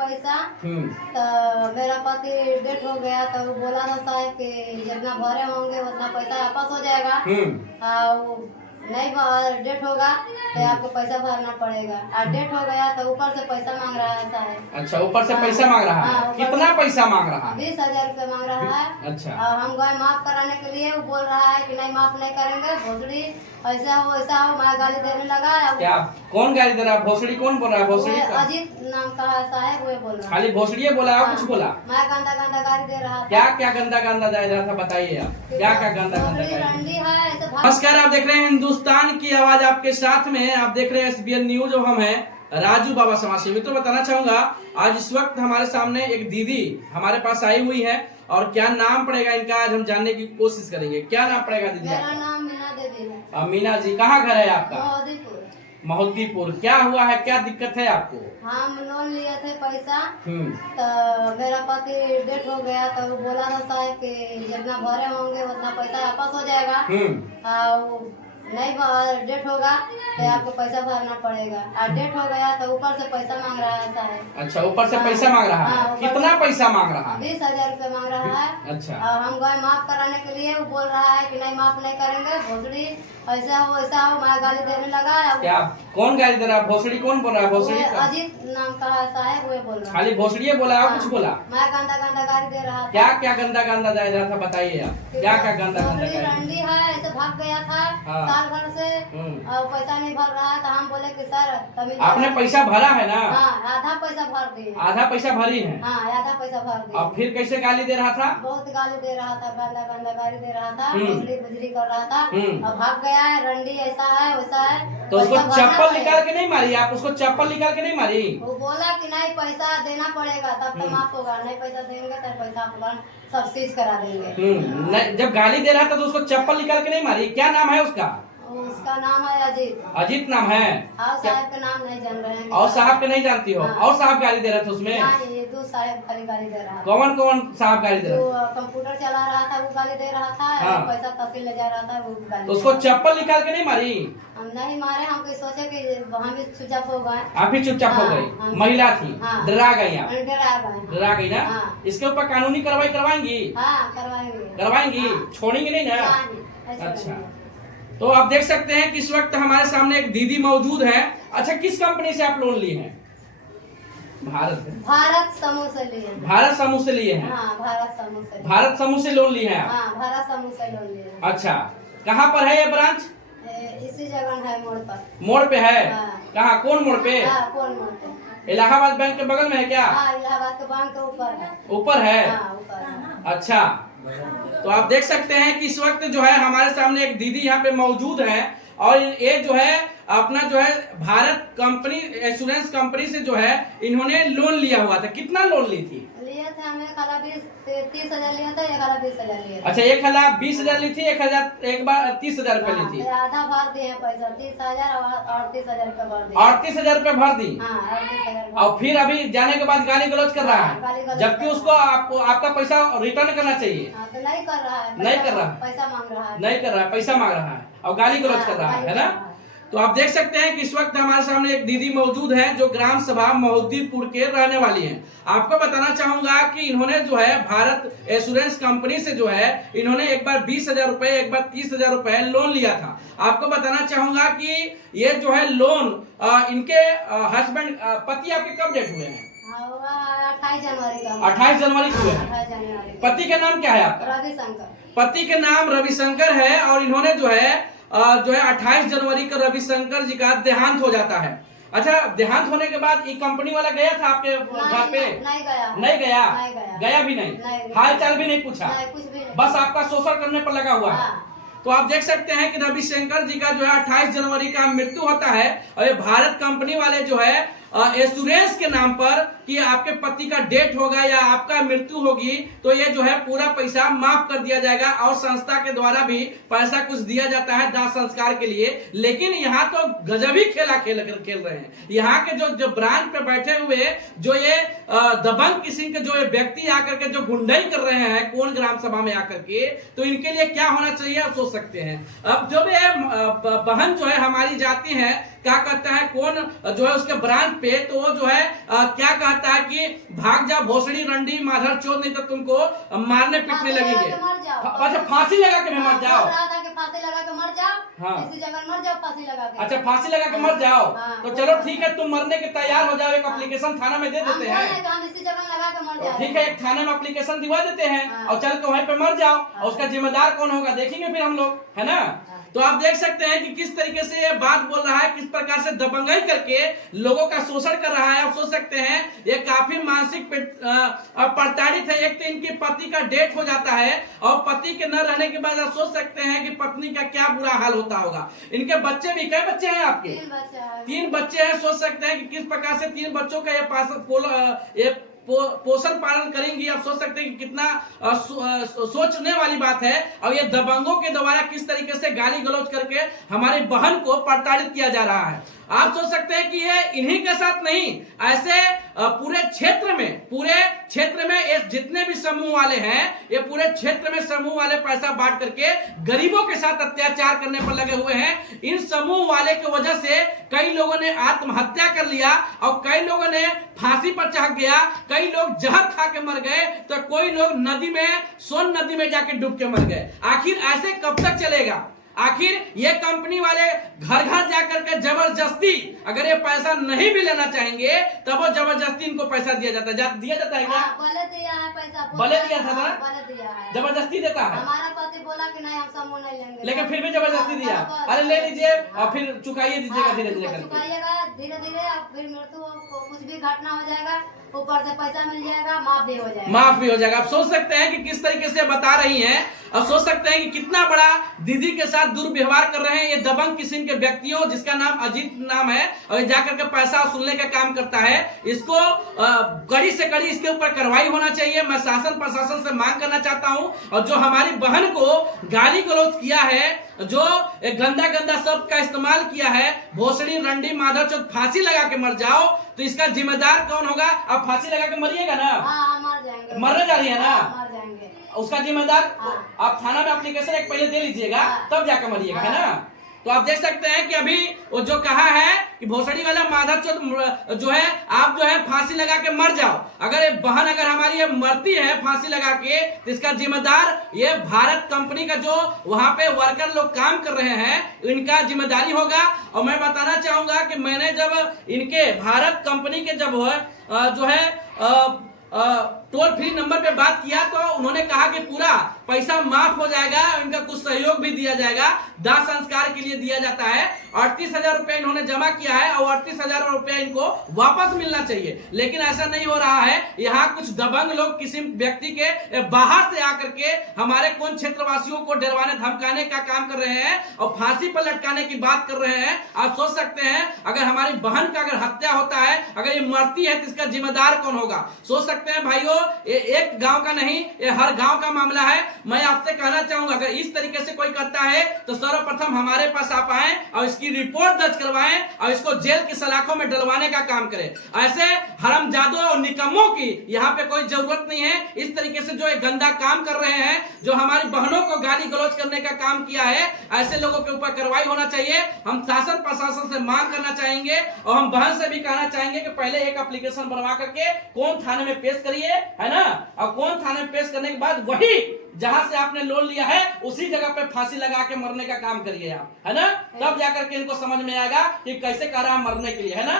पैसा। तो मेरा पति डेथ हो गया तो वो बोला था साहब कि जितना भरे होंगे उतना पैसा वापस हो जाएगा। और नहीं डेट होगा तो आपको पैसा भरना पड़ेगा। और डेट हो गया तो ऊपर से पैसा मांग रहा है साहब। अच्छा, ऊपर से पैसा मांग रहा है। कितना पैसा मांग रहा है? 20,000 रुपया मांग रहा है। अच्छा। और हम गए माफ कराने के लिए, वो बोल रहा है कि नहीं माफ नहीं करेंगे, भोसड़ी ऐसा हो वैसा हो, मैं गाली देने लगा। क्या कौन गाली दे रहा है? भोसड़ी कौन बोल रहा है? भोसड़ी अजीत नाम का है साहब, वो बोल रहा है। खाली भोसड़ी बोला और कुछ बोला? मैं गंदा गंदा गाली दे रहा था। क्या क्या गंदा गंदा दे रहा था बताइए आप, क्या क्या गंदा गंदा रंडी है ऐसे। नमस्कार, आप देख रहे हैं हिंदुस्तान की आवाज आपके साथ में। आप देख रहे हैं SBN न्यूज और हम हैं राजू बाबा समाज से। मित्रों, बताना चाहूंगा आज इस वक्त हमारे सामने एक दीदी हमारे पास आई हुई है और क्या नाम पड़ेगा इनका आज हम जानने की कोशिश करेंगे। क्या नाम पड़ेगा दीदी? मेरा नाम मीना देवी है। मीना जी, कहाँ घर है आपका? महोदीपुर। महोदीपुर। क्या हुआ है, क्या दिक्कत है आपको? हम लोन लिए थे पैसा। तो मेरा पति डेथ हो गया तो वो बोला था साहब कि जितना भरे होंगे उतना पैसा वापस हो जाएगा। और नहीं डेट होगा तो आपको पैसा भरना पड़ेगा। और डेट हो गया तो ऊपर से पैसा मांग रहा है साहब। अच्छा, ऊपर से पैसा मांग रहा है। कितना पैसा मांग रहा है? 20,000 रुपया मांग रहा है। अच्छा। और हम गए माफ कराने के लिए, वो बोल रहा है कि नहीं माफ नहीं करेंगे, भोसड़ी ऐसा हो वैसा हो, मैं गाली देने लगा। क्या कौन गाली दे रहा है? भोसड़ी कौन बोल रहा है? भोसड़ी अजीत नाम का है साहब, वो बोल रहा है। खाली भोसड़ी बोला और कुछ बोला? मैं गंदा गंदा गाली दे रहा था। क्या क्या गंदा गंदा दे रहा था बताइए आप, क्या क्या गंदा गंदा? रंडी है ऐसे, भाग गया था साल भर से और पैसा नहीं भर रहा है। तो हम बोले कि सर आपने पैसा भरा है ना? आधा पैसा भर दिए। आधा पैसा भरी है? आधा पैसा भर दिए। और फिर कैसे गाली दे रहा था? बहुत गाली दे रहा था, गंदा गंदा गाली दे रहा था, बुजरी कर रहा था। और भाग गया है, रंडी ऐसा है वैसा है। तो उसको चप्पल निकाल के नहीं मारी आप? उसको चप्पल निकाल के नहीं मारी? वो बोला कि नहीं पैसा देना पड़ेगा तब तो माफ होगा, नहीं पैसा देंगे तो पैसा आपको सब चीज करा देंगे। जब गाली दे रहा था तो उसको चप्पल निकाल के नहीं मारी? क्या नाम है उसका? उसका नाम है अजीत। अजीत नाम है? और साहब का नाम नहीं जान रहे हैं। और साहब के नहीं जानती हो? और साहब गाली दे रहे थे उसमें? ये दो साहब खाली गाली दे रहा था। कौन कौन साहब गाली दे रहा था? कंप्यूटर चला रहा था वो गाली दे रहा था। पैसा तहसील ले जा रहा था वो गाली। तो उसको चप्पल निकाल के नहीं मारी? हम नहीं मारे, हम सोचे कि हम भी चुपचाप हो गए। आप ही चुपचाप हो गई? महिला थी, डरा गई आप? डरा गई ना? इसके ऊपर कानूनी कार्रवाई करवाएंगी? करवाएंगी, छोड़ेंगे नहीं ना? अच्छा, तो आप देख सकते हैं कि इस वक्त हमारे सामने एक दीदी मौजूद है। अच्छा, किस कंपनी से आप लोन लिए हैं? भारत समूह से लिए। भारत समूह से लिए हैं? भारत समूह से लोन लिए हैं आप? भारत समूह से लोन लिए। अच्छा, कहाँ पर है ये ब्रांच? इसी जगह है, मोड़ पर। मोड़ पे है? कहाँ, कौन मोड़ पे? कौन मोड़ पे? इलाहाबाद बैंक के बगल में है क्या? इलाहाबाद के बैंक के ऊपर है। ऊपर है? ऊपर है। अच्छा, तो आप देख सकते हैं कि इस वक्त जो है हमारे सामने एक दीदी यहाँ पे मौजूद है और ये जो है अपना जो है भारत कंपनी इंश्योरेंस कंपनी से जो है इन्होंने लोन लिया हुआ था। कितना लोन ली थी? लिया था हमें 30,000 लिया था, 20,000 लिया था। अच्छा, 1,20,000 ली थी, एक बार 30,000 रुपए ली थी। आधा भर दिए पैसा, 30,000 और 38,000 रुपए भर दिए। 38,000 रुपए भर दी? 38,000। और फिर अभी जाने के बाद गाली गलौज कर रहा है, जबकि उसको आपका पैसा रिटर्न करना चाहिए। तो नहीं कर रहा है, नहीं कर रहा, पैसा मांग रहा है, नहीं कर रहा है, पैसा मांग रहा है और गाली गलौज कर रहा है ना? तो आप देख सकते हैं कि इस वक्त हमारे सामने एक दीदी मौजूद है जो ग्राम सभा महोदीपुर के रहने वाली हैं। आपको बताना चाहूंगा कि इन्होंने जो है भारत इंश्योरेंस कंपनी से जो है इन्होंने एक बार 20,000 रुपए, एक बार 30,000 रुपए लोन लिया था। आपको बताना चाहूंगा कि ये जो है लोन इनके हस्बैंड पति आपके कब डेथ हुए हैं? 28 जनवरी का। 28 जनवरी को हुए हैं। 28 जनवरी। पति का नाम क्या है आपका? रविशंकर। पति के नाम रविशंकर है और इन्होंने जो है 28 जनवरी को रविशंकर जी का देहांत हो जाता है। अच्छा, देहांत होने के बाद ये कंपनी वाला गया था आपके घर पे? नहीं गया। गया भी नहीं, हाल चाल भी नहीं पूछा? कुछ भी नहीं। बस आपका शोषण करने पर लगा हुआ है। तो आप देख सकते हैं कि रविशंकर जी का जो है 28 जनवरी का मृत्यु होता है और ये भारत कंपनी वाले जो है इंश्योरेंस के नाम पर कि आपके पति का डेथ होगा या आपका मृत्यु होगी तो ये जो है पूरा पैसा माफ कर दिया जाएगा और संस्था के द्वारा भी पैसा कुछ दिया जाता है दाह संस्कार के लिए। लेकिन यहाँ तो गजबी खेला खेल रहे हैं। यहाँ के जो ब्रांच पे बैठे हुए जो ये दबंग किस्म के जो ये व्यक्ति आकर के जो गुंडाई कर रहे हैं कोन ग्राम सभा में आकर के, तो इनके लिए क्या होना चाहिए आप सोच सकते हैं। अब जब ये बहन जो है हमारी जाती है क्या कहता है कौन जो है उसके ब्रांच पे, तो वो जो है क्या कहता है कि भाग जा भोसड़ी रंडी माधर चोर, नहीं तो तुमको मारने पीटने लगेंगे। अच्छा फांसी लगा के मर जाओ, फांसी लगा के मर जाओ, हाँ इसी जगह मर जाओ, फांसी लगा के। अच्छा फांसी लगा के मर जाओ, हाँ, तो चलो ठीक है, तुम मरने के तैयार हो जाओ, एक एप्लीकेशन थाना में दे देते हैं, हम इसी जगह लगा के मर जाए। ठीक है, एक थाने में एप्लीकेशन दिवा देते हैं और चल के वहीं पे मर जाओ, और उसका जिम्मेदार कौन होगा देखेंगे फिर हम लोग, है ना। तो आप देख सकते हैं कि किस तरीके से ये बात बोल रहा है, किस प्रकार से दबंगई करके लोगों का शोषण कर रहा है। आप सोच सकते हैं ये काफी मानसिक प्रताड़ित है। एक तो इनके पति का डेथ हो जाता है और पति के न रहने के बाद आप सोच सकते हैं कि पत्नी का क्या बुरा हाल होता होगा। इनके बच्चे भी, कई बच्चे हैं आपके? 3 बच्चे हैं। सोच सकते हैं कि किस प्रकार से 3 बच्चों का ये पोषण पालन करेंगी। आप सोच सकते हैं कि कितना सोचने वाली बात है। और ये दबंगों के द्वारा किस तरीके से गाली गलौज करके हमारी बहन को प्रताड़ित किया जा रहा है। आप सोच सकते हैं कि ये इन्हीं के साथ नहीं, ऐसे पूरे क्षेत्र में ये जितने भी समूह वाले हैं, ये पूरे क्षेत्र में समूह वाले पैसा बांट करके गरीबों के साथ अत्याचार करने पर लगे हुए हैं। इन समूह वाले की वजह से कई लोगों ने आत्महत्या कर लिया और कई लोगों ने फांसी पर चढ़ गया, कई लोग जहर खा के मर गए, तो कोई लोग नदी में, सोन नदी में जाके डूब के मर गए। आखिर ऐसे कब तक चलेगा? आखिर ये कंपनी वाले घर घर जाकर के जबरदस्ती, अगर ये पैसा नहीं भी लेना चाहेंगे तब वो जबरदस्ती इनको पैसा दिया जाता है। दिया जाता है क्या? भले दिया है पैसा, भले दिया था ना, भले दिया है, जबरदस्ती देता है। हमारा पति बोला कि नहीं हम समूह नहीं लेंगे, लेकिन फिर भी जबरदस्ती दिया। अरे ले लीजिए और फिर चुकाइए दीजिएगा धीरे धीरे करके, चुकाइएगा धीरे धीरे, फिर मृत्यु कुछ भी घटना हो जाएगा, ऊपर से पैसा मिल जाएगा, माफ भी हो जाएगा, माफ भी हो जाएगा। आप सोच सकते हैं कि किस तरीके से बता रही हैं और सोच सकते हैं कि कितना बड़ा दीदी के साथ दुर्व्यवहार कर रहे हैं ये दबंग किस्म के व्यक्तियों, जिसका नाम अजीत नाम है, और ये जाकर के पैसा वसूलने का काम करता है। इसको कड़ी से कड़ी इसके ऊपर कार्रवाई होना चाहिए। मैं शासन प्रशासन से मांग करना चाहता हूं, और जो हमारी बहन को गाली गलौज किया है, जो गंदा गंदा शब्द का इस्तेमाल किया है, भोसड़ी रंडी माधव चौक, फांसी लगा के मर जाओ, तो इसका जिम्मेदार कौन होगा? आप फांसी लगा के मरिएगा ना? हाँ, मर जाएंगे, मरने जा रही है ना? मर जाएंगे। उसका जिम्मेदार हाँ। आप थाना में एप्लीकेशन एक पहले दे लीजिएगा, तब जाकर मरिएगा, है ना। तो आप देख सकते हैं कि अभी वो जो कहा है कि भोसड़ी वाला माधव चौथ जो है, आप जो है फांसी लगा के मर जाओ। अगर ये बहन अगर हमारी ये मरती है फांसी लगा के, तो इसका जिम्मेदार ये भारत कंपनी का जो वहां पे वर्कर लोग काम कर रहे हैं, इनका जिम्मेदारी होगा। और मैं बताना चाहूंगा कि मैंने जब इनके भारत कंपनी के जब जो है टोल फ्री नंबर पे बात किया, तो उन्होंने कहा कि पूरा पैसा माफ हो जाएगा, इनका कुछ सहयोग भी दिया जाएगा, दाह संस्कार के लिए दिया जाता है। 38,000 रुपए इन्होंने जमा किया है और 38,000 रुपए इनको वापस मिलना चाहिए, लेकिन ऐसा नहीं हो रहा है। यहाँ कुछ दबंग लोग किसी व्यक्ति के बाहर से आकर के हमारे कौन क्षेत्रवासियों को डरवाने धमकाने का काम कर रहे हैं और फांसी पर लटकाने की बात कर रहे हैं। आप सोच सकते हैं अगर हमारी बहन का अगर हत्या होता है, अगर ये मरती है, तो इसका जिम्मेदार कौन होगा? सोच सकते हैं भाइयों, ये एक गांव का नहीं, ये हर गांव का मामला है। मैं आपसे कहना चाहूंगा अगर इस तरीके से कोई करता है तो सर्वप्रथम हमारे पास आप आए और इसकी रिपोर्ट दर्ज करवाएं और इसको जेल की सलाखों में डलवाने का काम करें। ऐसे हरामजादों और निकम्मों की यहाँ पे कोई जरूरत नहीं है। इस तरीके से जो गंदा काम कर रहे हैं, जो हमारी बहनों को गाली गलौज करने का काम किया है, ऐसे लोगों के ऊपर कार्रवाई होना चाहिए। हम शासन प्रशासन से मांग करना चाहेंगे और हम बहन से भी कहना चाहेंगे कि पहले एक एप्लीकेशन बनवा करके कौन थाने में पेश करिए, है ना, और कौन थाने में पेश करने के बाद वही जहां से आपने लोन लिया है उसी जगह पे फांसी लगा के मरने का काम करिए आप, है ना। तब जाकर के इनको समझ में आएगा कि कैसे कर रहा मरने के लिए, है ना।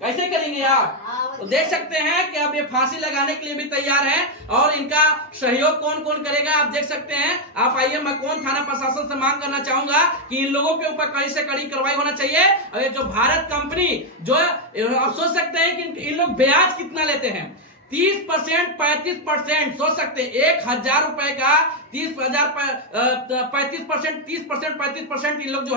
कैसे करेंगे आप? तो देख सकते हैं कि अब ये फांसी लगाने के लिए भी तैयार है और इनका सहयोग कौन कौन करेगा आप देख सकते हैं। आप आइए, मैं कौन थाना प्रशासन से मांग करना चाहूंगा कि इन लोगों के ऊपर कड़ी से कड़ी कार्रवाई होना चाहिए। और ये जो भारत कंपनी जो आप सोच सकते हैं कि इन लोग ब्याज कितना लेते हैं, 30%, 35%। सोच सकते हैं 1,000 रुपए का 35%, 30%, 35% इन लोग जो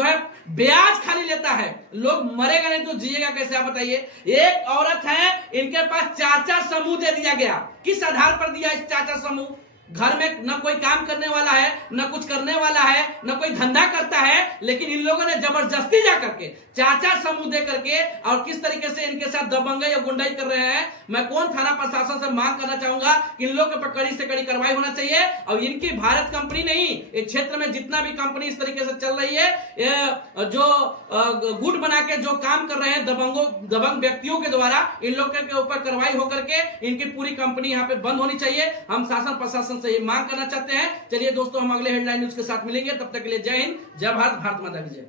है ब्याज खाली लेता है। लोग मरेगा नहीं तो जिएगा कैसे आप बताइए। एक औरत है, इनके पास 4 समूह दे दिया गया। किस आधार पर दिया इस 4 समूह? घर में न कोई काम करने वाला है, न कुछ करने वाला है, न कोई धंधा करता है, लेकिन इन लोगों ने जबरदस्ती जा करके 4-4 समूह दे करके और किस तरीके से इनके साथ दबंगई या गुंडाई कर रहे हैं। मैं कौन थाना प्रशासन से मांग करना चाहूंगा कि इन लोगों के ऊपर कड़ी से कड़ी कार्रवाई होना चाहिए। और इनकी भारत कंपनी नहीं, इस क्षेत्र में जितना भी कंपनी इस तरीके से चल रही है, जो गुट बना के जो काम कर रहे हैं दबंग व्यक्तियों के द्वारा, इन लोगों के ऊपर कार्रवाई होकर के इनकी पूरी कंपनी यहाँ पे बंद होनी चाहिए। हम शासन प्रशासन से ये मांग करना चाहते हैं। चलिए दोस्तों, हम अगले हेडलाइन न्यूज के साथ मिलेंगे, तब तक के लिए जय हिंद, जय भारत, भारत माता की जय।